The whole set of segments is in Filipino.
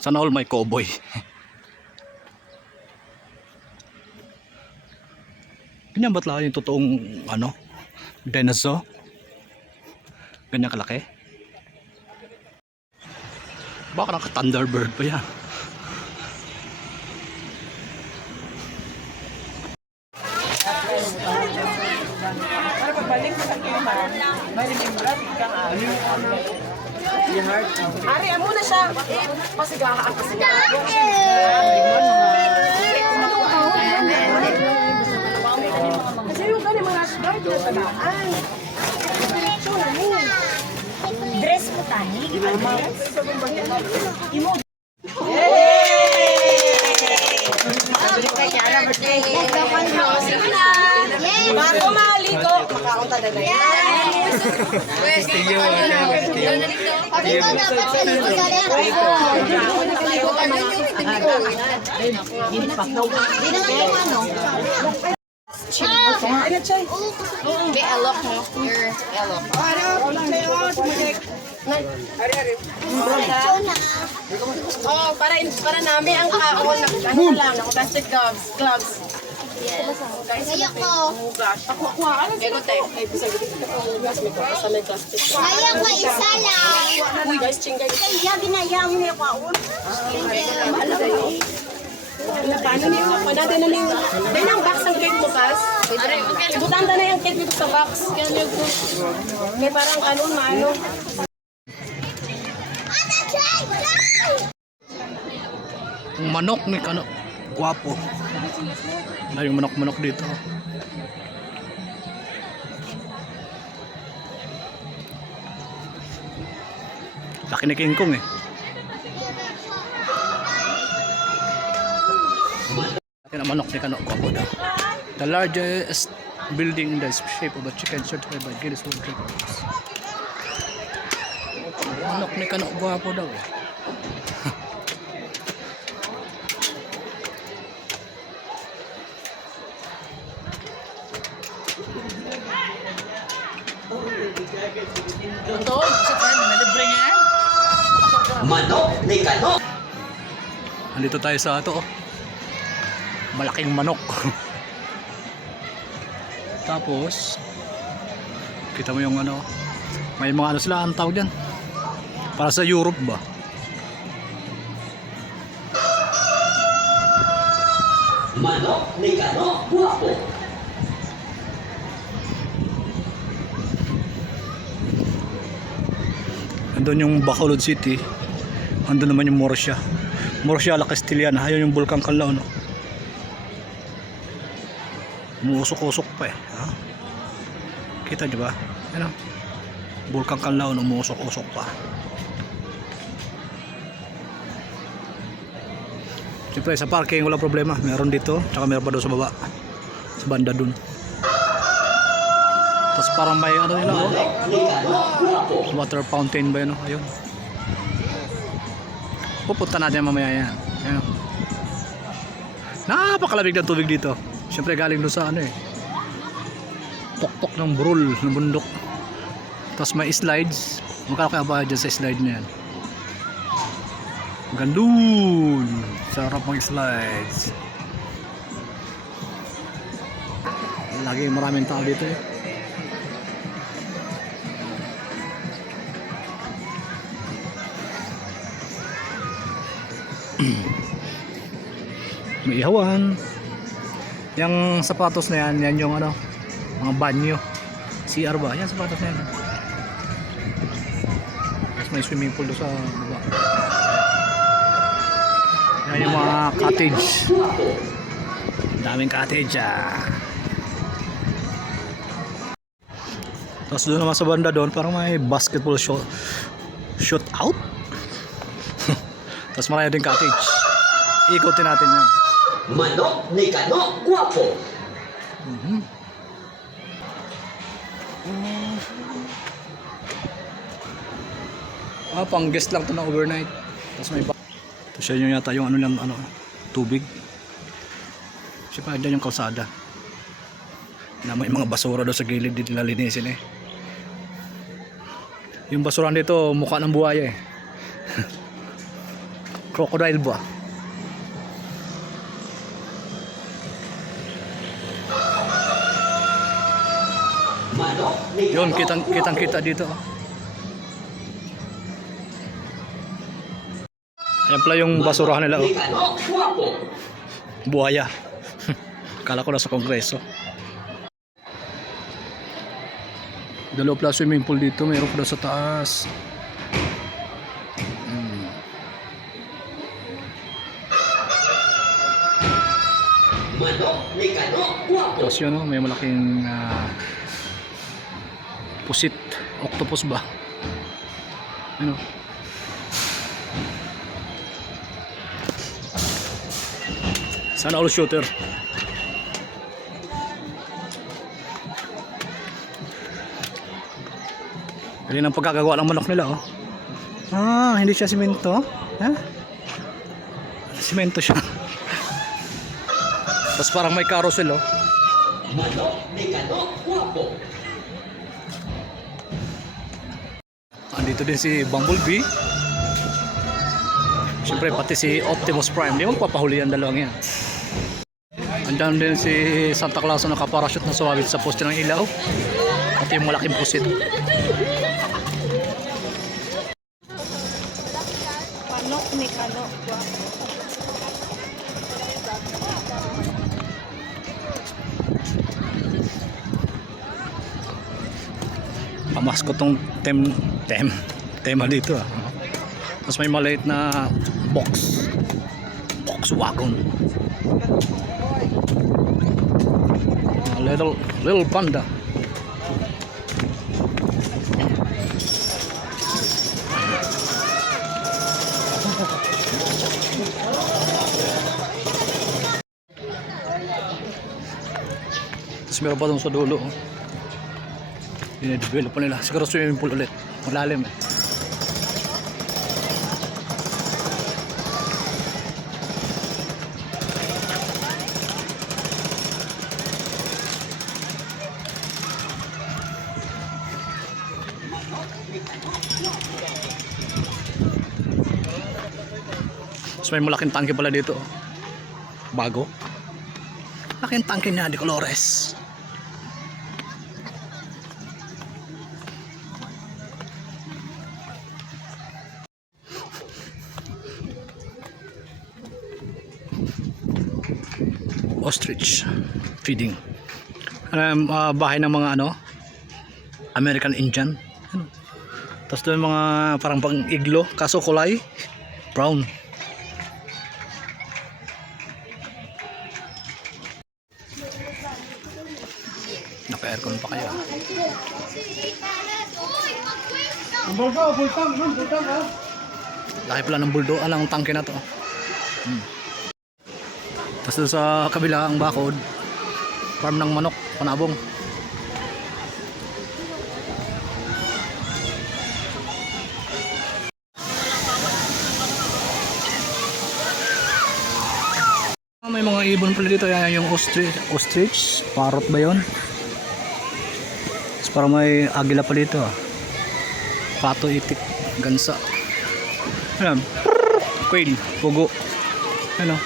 Sana all may cowboy. Ganyan ba't lang yung totoong ano, dinosaur? Ganyan kalaki? Baka naka-thunderbird pa yan. Para pagbalik sa kaiman, may remembrat kang Ari, amo na siya. Pasigahan. Kasi yung ganyan mga guard na talaan. Diretso na mo. Dress mo tani? Imo. Bago maligo, makaunta na lang. Dito dapat sa dito sa Di na lang yung ano. Be elok mo. Your elok. Oh, para namin ang kaon ano lang, plastic gloves. Ayoko. Ako, ano Ego tayo. ay bisa dito ko gas may sa may plastic. Ayoko isa lang. Uy, guys, chingay. Kaya binayang niya paon. Paano niyo ako na din ning din ang box ang cake bukas. Ibutan na yung cake dito sa box. May parang kanon maano. Ang manok ni kano, guwapo. Na yung manok-manok dito. Laki ni King Kong eh. Laki na manok ni kano, guwapo daw. The largest building in the shape of a chicken certified by Guinness World Records. Manok ni kano, guwapo daw eh. Manok ni Kano. Andito tayo sa ito oh. Malaking manok. Tapos kita mo yung ano, may mga ano sila ang tawag dyan. Para sa Europe ba? Manok ni Kano. Guwapo. Andun yung Bacolod City. Andun naman yung Murcia. Murcia la Castiliana. Ayun yung Bulkang Kanlaon no? Umuusok-usok pa eh ha? Kita nyo ba? Ano? Bulkang Kanlaon umuusok-usok pa. Siyempre sa parking wala problema. Meron dito. Tsaka meron pa doon sa baba. Sa banda dun. Tapos parang may ano nila oh. Water fountain ba yun oh? Ayun. Pupunta natin mamaya yan. Ayun. Napakalamig ng tubig dito. Siyempre galing doon sa ano eh. Tuktok ng brul ng bundok. Tapos may slides. Magkano kaya ba dyan sa slide na yan? Gandun. Sarap mag slides. Lagi maraming tao dito eh. May ihawan. Yung sapatos na yan, yan yung ano, mga banyo. CR ba? Yan sapatos na yan. Tapos may swimming pool doon sa baba. Yan yung mga cottage. Daming cottage ah. Tapos doon naman sa banda doon, parang may basketball shoot out. Tapos marami din cottage. Ikotin natin yan. Manok ni Kano. Guwapo. Pang guest lang to na overnight. Tapos may tapos yun yata yung ano lang ano, tubig. Siyempre dyan yung kalsada. Na may mga basura doon sa gilid dito nalinisin eh. Yung basurahan dito mukha ng buhaya eh. Crocodile ba? Manok ni Yun, Kanok kitang kita dito. Ayan pala yung basurahan nila. Ni Kanok Guwapo. Buhaya. Kala ko nasa kongreso. Dalawa pala swimming pool dito. Mayroon pa sa taas. Manok ni Kanok Guwapo. Tapos yun, may malaking pusit. Octopus ba? Ano? Sana all shooter. Galing ang pagkakagawa ng manok nila, oh. Ah, hindi siya simento. Ha? Simento siya. Tapos parang may carousel, oh. Manok ni Kanok Guwapo. Andito din si Bumblebee. Siyempre pati si Optimus Prime. Di magpapahuli ang dalawang yan. Andyan din si Santa Claus na nakaparachute na sumabit sa poste ng ilaw. At yung malaking pusit. Panok ni Kanok. Pamasko tong tema dito, ah. Tapos may maliit na Volkswagen. Little panda. Tapos meron pa dun sa dulo, oh. Dinedevelop pa nila. Siguro swimming pool ulit. Malalim, eh. So may malaking tangke pala dito, oh. Bago. Malaking tangke niya de Colores. Ostrich feeding. Bahay ng mga American Indian. Tapos doon mga parang pang iglo, kaso kulay brown. Naka-aircon pa kayo. Laki pala ng buldo, alang tangke na to. Tapos doon sa kabila ang bakod, farm ng manok, panabong. May mga ibon pala dito, yan yung ostrich, parrot ba yun? Tapos parang may agila pa dito, ah. Pato, itik, gansa. Ayan, quail, pugo. Ano?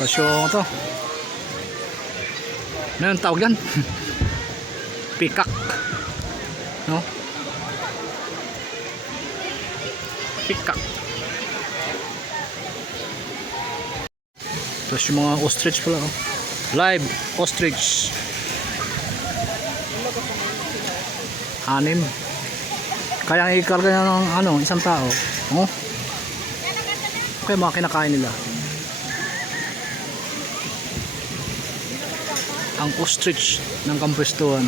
Tapos yung ito, ano yung tawag yan? Peacock, no? Peacock. Tapos yung mga ostrich pala, oh. Live ostrich. 6. Kaya ikarga na ng isang tao, oh. Kaya mga kinakain nila. Ang ostrich ng Kampestuan.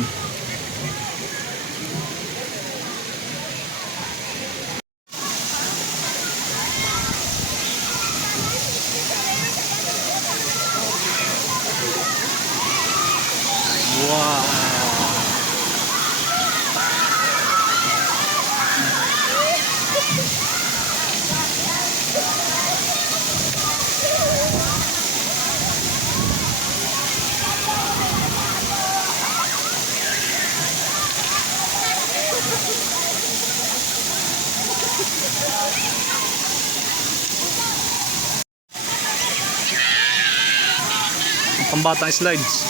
Wow. pambatang slides.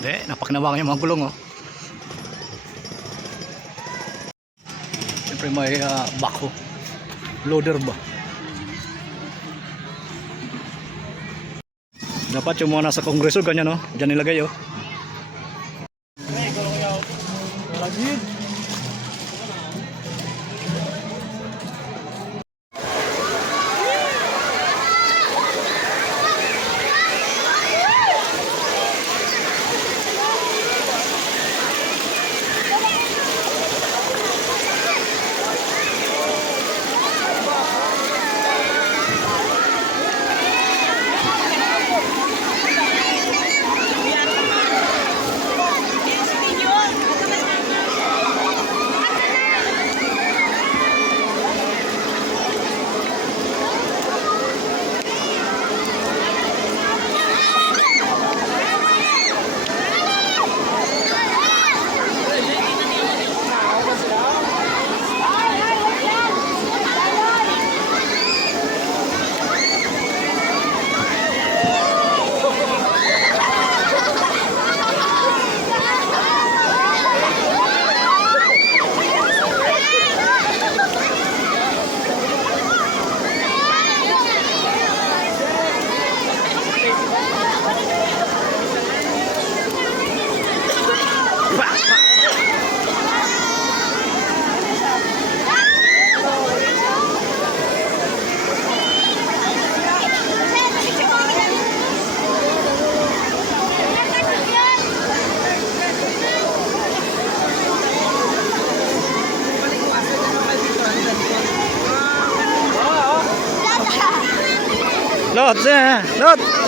Hindi, napakinabangan yung mga gulong oh. Siyempre may backhoe. Loader ba? Dapat yung mga nasa kongreso ganyan oh. Diyan nilagay oh. Lot, lot.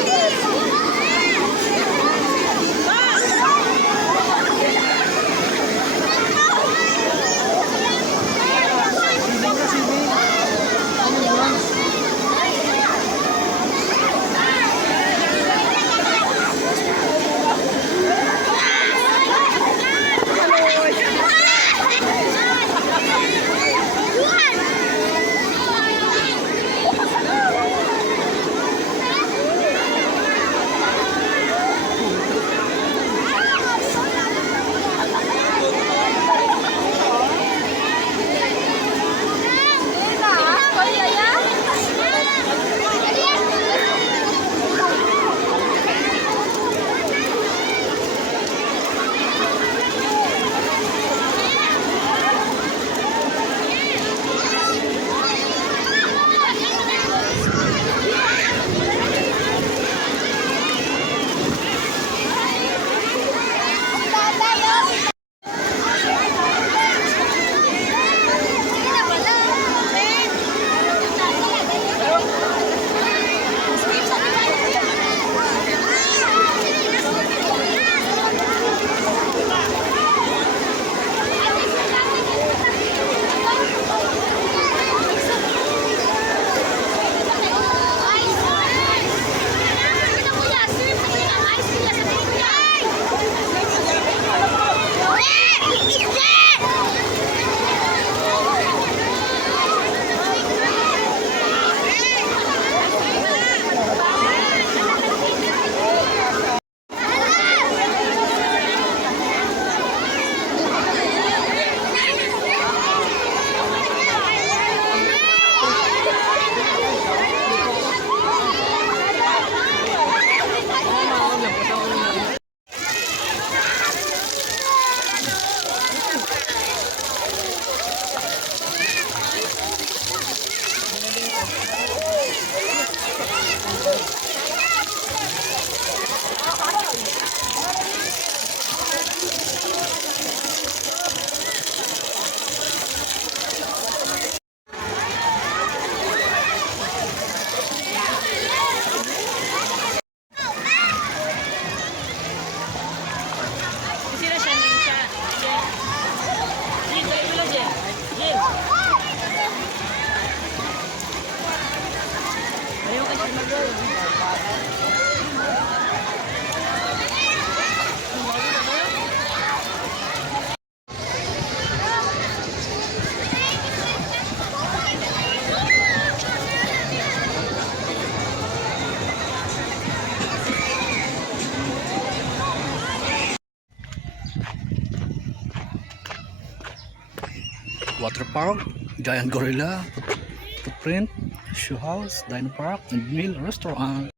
Water park, giant gorilla, footprint, shoe house, dino park, and meal restaurant.